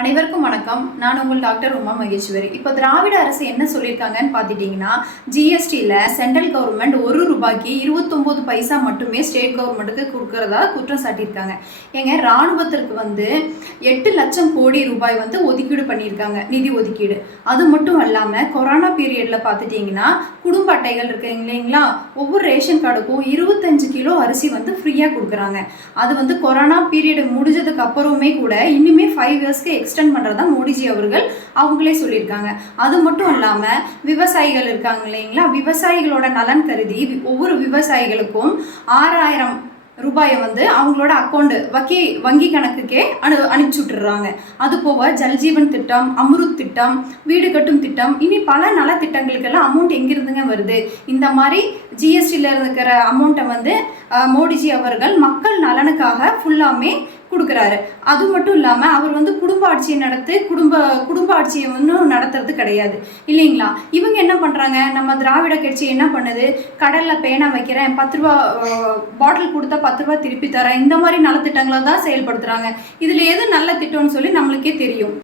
அனைவருக்கும் வணக்கம். நான் உங்கள் டாக்டர் உமா மகேஸ்வரி. இப்போ திராவிட அரசு என்ன சொல்லியிருக்காங்கன்னு பார்த்துட்டிங்கன்னா ஜிஎஸ்டியில் சென்ட்ரல் கவர்மெண்ட் ஒரு ரூபாய்க்கு இருபத்தொம்போது பைசா மட்டுமே ஸ்டேட் கவர்மெண்ட்டுக்கு கொடுக்கறதா குற்றம் சாட்டியிருக்காங்க. ஏங்க ராணுவத்திற்கு வந்து எட்டு லட்சம் கோடி ரூபாய் வந்து ஒதுக்கீடு பண்ணியிருக்காங்க நிதி ஒதுக்கீடு. அது மட்டும் இல்லாமல் கொரோனா பீரியடில் பார்த்துட்டிங்கன்னா குடும்ப அட்டைகள் இருக்கு இல்லைங்களா? ஒவ்வொரு ரேஷன் கார்டுக்கும் இருபத்தஞ்சு கிலோ அரிசி வந்து ஃப்ரீயாக கொடுக்குறாங்க. அது வந்து கொரோனா பீரியட் முடிஞ்சதுக்கு அப்புறமே கூட இன்னுமே ஃபைவ் இயர்ஸ்க்கு எக்ஸ்டெண்ட் பண்ணுறதா மோடிஜி அவர்கள் அவங்களே சொல்லியிருக்காங்க. அது மட்டும் இல்லாமல் விவசாயிகள் இருக்காங்க இல்லைங்களா? விவசாயிகளோட நலன் கருதி ஒவ்வொரு விவசாயிகளுக்கும் ஆறாயிரம் ரூபாயை வந்து அவங்களோட அக்கௌண்ட் வங்கி வங்கி கணக்குக்கே அனு அனுப்பிச்சி விட்டுறாங்க அது போக ஜல்ஜீவன் திட்டம் அம்ருத் திட்டம் வீடு கட்டும் திட்டம் இனி பல நல திட்டங்களுக்கெல்லாம் அமௌண்ட் எங்கிருந்துங்க வருது? இந்த மாதிரி ஜிஎஸ்டியில் இருக்கிற அமௌண்ட்டை வந்து மோடிஜி அவர்கள் மக்கள் நலனுக்காக ஃபுல்லாமே கொடுக்குறாரு. அது மட்டும் இல்லாமல் அவர் வந்து குடும்ப ஆட்சியை நடத்து குடும்ப குடும்ப ஆட்சியை ஒன்றும் நடத்துறது கிடையாது. இல்லைங்களா? இவங்க என்ன பண்ணுறாங்க நம்ம திராவிட கட்சி என்ன பண்ணுது? கடலில் பேனா வைக்கிறேன் பத்து ரூபா பாட்டில் கொடுத்தா பத்து ரூபா திருப்பி தரேன். இந்த மாதிரி நலத்திட்டங்களை தான் செயல்படுத்துகிறாங்க இதில் எது நல்ல திட்டம்னு சொல்லி நம்மளுக்கே தெரியும்.